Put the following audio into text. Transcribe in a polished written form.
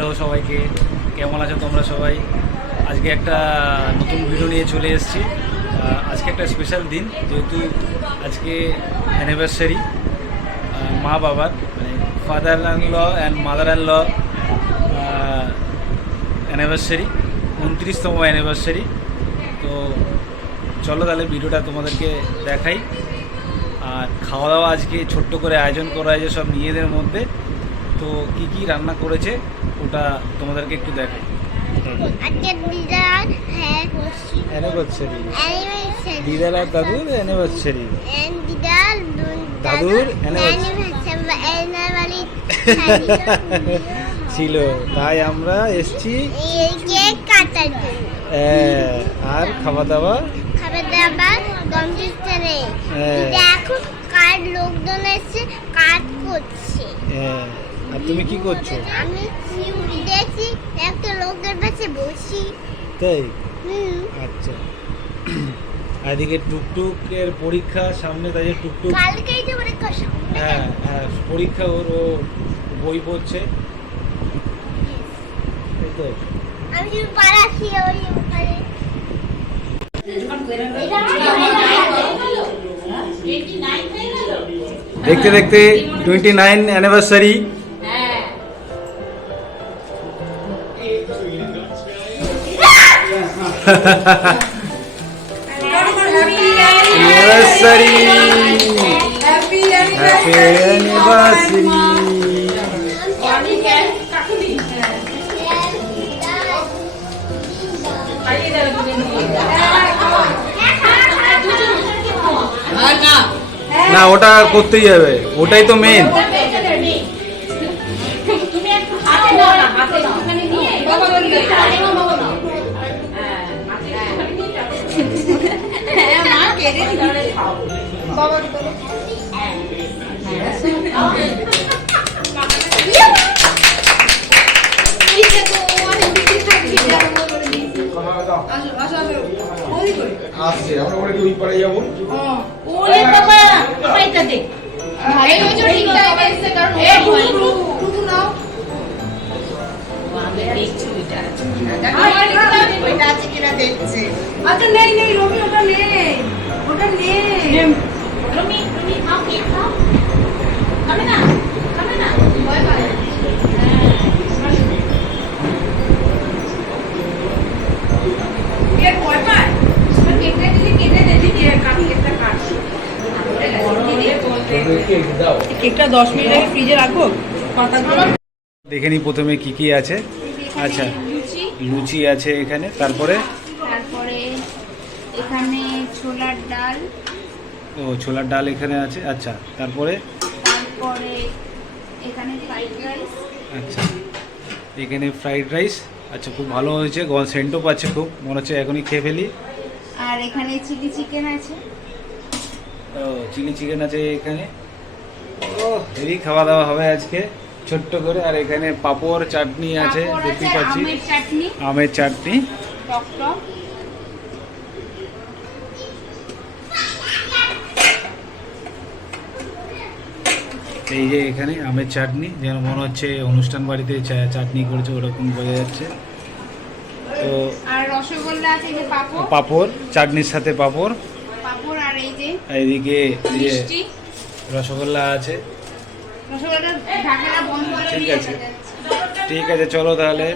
Hello সবাইকে, কেমন আছো তোমরা সবাই? আজকে একটা নতুন ভিডিও নিয়ে চলে এসেছি। আজকে একটা স্পেশাল দিন, যেহেতু আজকে অ্যানিভার্সারি মা বাবার, মানে father and law and mother and law anniversary, 29তম অ্যানিভার্সারি। তো চলো তাহলে ভিডিওটা তোমাদেরকে দেখাই। আর খাওয়া দাওয়া আজকে ছোট্ট করে আয়োজন করা হয়েছে সব নিজেদের মধ্যে। তো কি কি রান্না করেছে ওটা তোমাদেরকে একটু দেখাই। দিদার আর দাদুর অ্যানিভার্সারি, দাদুর ছিল, তাই আমরা এসছি আর খাওয়া দাওয়া লোকজন এসে কাজ করছে। আর তুমি কি করছো? আমি দেখছি একটা লোকের পাশে বসি। তাই? আচ্ছা। এদিকে টুকটুকের পরীক্ষা সামনে, তাই টুকটুক কালকেই তো পরীক্ষা সামনে। হ্যাঁ হ্যাঁ, পরীক্ষা, ওর ও বই পড়ছে। এই তো আমি শুধু পাড়াচ্ছি ওই ওখানে। দেখতে দেখতে 29 অ্যানিভার্সারি। Anniversary, happy anniversary. না, ওটা করতেই হবে, ওটাই তো মেন। আসছে, আমরা ওখানে দুই পারে যাবো। ওরে বাবা, এটা দেখ। ভাই ওই যে ঠিকঠাক আছে, কারণ এ টুটু নাও। আমি দেখছি ওইটা আছে কিনা। ওইটা আছে কিনা দেখছি। আচ্ছা নেই নেই রবি, ওটা নেই। ওটা নেই। রবি খাও, কেক খাও। খাবে না? খাবে না? ভয় পায়। কেক ভয় পায়। কেকটা দিলে কেটে দে, দিদি কাটি একটা কাটছি। কেকটা 10 মিনিট আগে ফ্রিজে রাখবো। দেখে নি প্রথমে কি কি আছে। আচ্ছা, লুচি আছে এখানে, তারপরে এখানে ছোলার ডাল। ও, ছোলার ডাল এখানে আছে। আচ্ছা, তারপরে এখানে ফ্রাইড রাইস। আচ্ছা, এখানে ফ্রাইড রাইস। আচ্ছা, খুব ভালো হয়েছে, সেন্টও পাচ্ছে খুব, মনে হচ্ছে এখনই খেয়ে ফেলি। আর এখানে চিলি চিকেন আছে। ও, চিলি চিকেন আছে এখানে। ও, হেভি খাওয়া দাওয়া হবে আজকে ছোট্ট করে। আর এখানে পাঁপড়, চাটনি আছে, দেখতে পাচ্ছি আমের চাটনি। টক টক। এই যে এখানে আমের চাটনি, যেন মনে হচ্ছে অনুষ্ঠান বাড়িতে চাটনি করেছে ওরকম বোঝা যাচ্ছে। তো আর রসগোল্লা আছে, এই যে পাঁপড়, পাঁপড় চাটনির সাথে পাঁপড়। আর এই যে এইদিকে মিষ্টি রসগোল্লা আছে। রসগোল্লাটা ঢাকনা বন্ধ করে ঠিক দিয়ে আছে, ঠিক আছে, চলো তাহলে।